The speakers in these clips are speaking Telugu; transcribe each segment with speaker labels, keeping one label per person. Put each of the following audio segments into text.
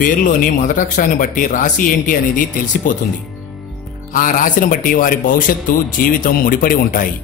Speaker 1: పేరులోని మొదటక్షరాన్ని బట్టి రాశి ఏంటి అనేది తెలిసిపోతుంది. ఆ రాశిని బట్టి వారి భవిష్యత్తు జీవితం ముడిపడి ఉంటాయి.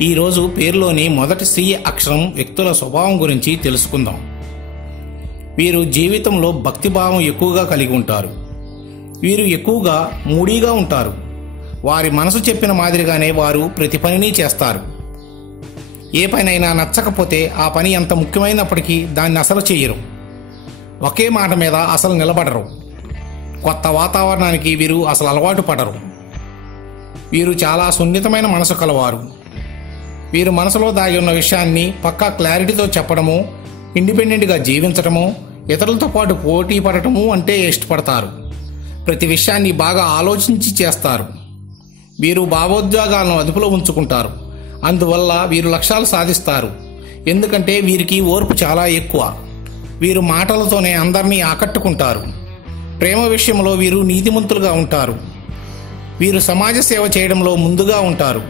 Speaker 1: ఈరోజు పేరులోని మొదటి స్త్రీ అక్షరం వ్యక్తుల స్వభావం గురించి తెలుసుకుందాం. వీరు జీవితంలో భక్తిభావం ఎక్కువగా కలిగి ఉంటారు. వీరు ఎక్కువగా మూడీగా ఉంటారు. వారి మనసు చెప్పిన మాదిరిగానే వారు ప్రతి పనిని చేస్తారు. ఏ పనైనా నచ్చకపోతే ఆ పని ఎంత ముఖ్యమైనప్పటికీ దాన్ని అసలు చేయరు. ఒకే మాట మీద అసలు నిలబడరు. కొత్త వాతావరణానికి వీరు అసలు అలవాటు పడరు. వీరు చాలా సున్నితమైన మనసు కలవారు. వీరు మనసులో దాగి ఉన్న విషయాన్ని పక్కా క్లారిటీతో చెప్పడము ఇండిపెండెంట్గా జీవించడము ఇతరులతో పాటు పోటీ పడటము అంటే ఇష్టపడతారు. ప్రతి విషయాన్ని బాగా ఆలోచించి చేస్తారు. వీరు భావోద్వేగాలను అదుపులో ఉంచుకుంటారు. అందువల్ల వీరు లక్ష్యాలు సాధిస్తారు. ఎందుకంటే వీరికి ఓర్పు చాలా ఎక్కువ. వీరు మాటలతోనే అందరినీ ఆకట్టుకుంటారు. ప్రేమ విషయంలో వీరు నీతిమంతులుగా ఉంటారు. వీరు సమాజ సేవ చేయడంలో ముందుగా ఉంటారు.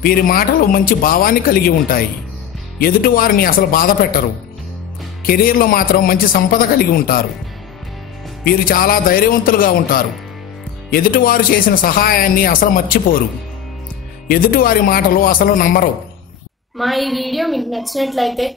Speaker 1: వీరి మాటలు మంచి భావాన్ని కలిగి ఉంటాయి. ఎదుటివారిని అసలు బాధ పెట్టరు. కెరీర్లో మాత్రం మంచి సంపద కలిగి ఉంటారు. వీరు చాలా ధైర్యవంతులుగా ఉంటారు. ఎదుటివారు చేసిన సహాయాన్ని అసలు మర్చిపోరు. ఎదుటివారి మాటలు అసలు నమ్మరు.
Speaker 2: మా ఈ వీడియో మీకు నచ్చినట్లయితే